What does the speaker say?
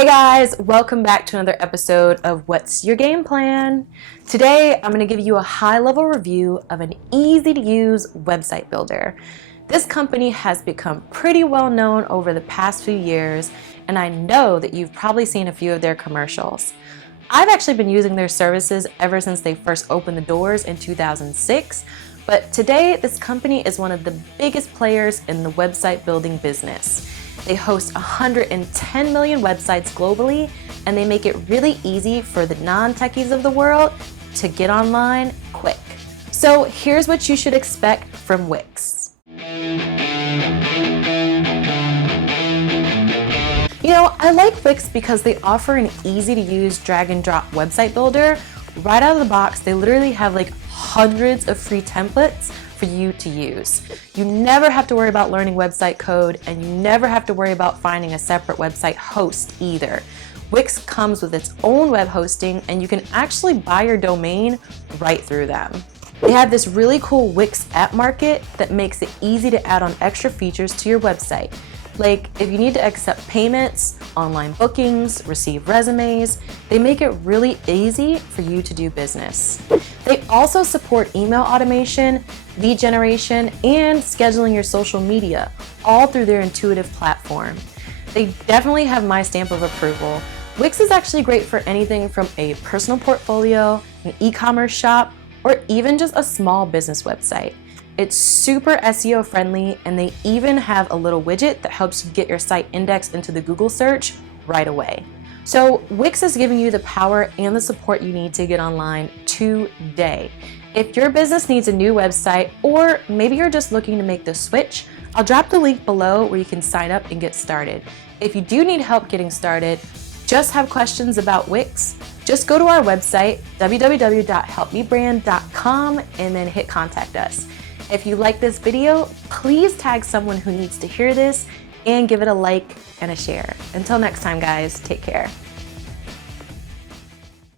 Hey guys, welcome back to another episode of What's Your Game Plan? Today, I'm going to give you a high-level review of an easy-to-use website builder. This company has become pretty well known over the past few years, and I know that you've probably seen a few of their commercials. I've actually been using their services ever since they first opened the doors in 2006, but today this company is one of the biggest players in the website building business. They host 110 million websites globally, and they make it really easy for the non-techies of the world to get online quick. So here's what you should expect from Wix. I like Wix because they offer an easy-to-use drag-and-drop website builder. Right out of the box, they literally have like hundreds of free templates for you to use. You never have to worry about learning website code, and you never have to worry about finding a separate website host either. Wix comes with its own web hosting, and you can actually buy your domain right through them. They have this really cool Wix app market that makes it easy to add on extra features to your website. Like if you need to accept payments, online bookings, receive resumes, they make it really easy for you to do business. They also support email automation, lead generation, and scheduling your social media, all through their intuitive platform. They definitely have my stamp of approval. Wix is actually great for anything from a personal portfolio, an e-commerce shop, or even just a small business website. It's super SEO friendly, and they even have a little widget that helps you get your site indexed into the Google search right away. So Wix is giving you the power and the support you need to get online today. If your business needs a new website, or maybe you're just looking to make the switch, I'll drop the link below where you can sign up and get started. If you do need help getting started, just have questions about Wix, just go to our website, www.helpmebrand.com, and then hit contact us. If you like this video, please tag someone who needs to hear this and give it a like and a share. Until next time, guys, take care.